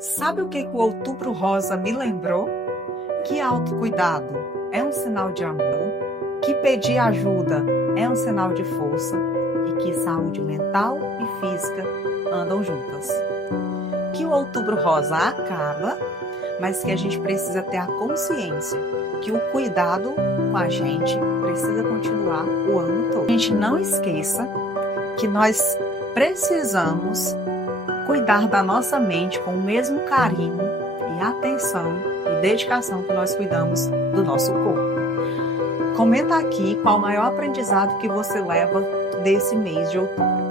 Sabe o que o Outubro Rosa me lembrou? Que autocuidado é um sinal de amor, que pedir ajuda é um sinal de força e que saúde mental e física andam juntas. Que o Outubro Rosa acaba, mas que a gente precisa ter a consciência que o cuidado com a gente precisa continuar o ano todo. A gente não esqueça que nós precisamos cuidar da nossa mente com o mesmo carinho e atenção e dedicação que nós cuidamos do nosso corpo. Comenta aqui qual o maior aprendizado que você leva desse mês de outubro.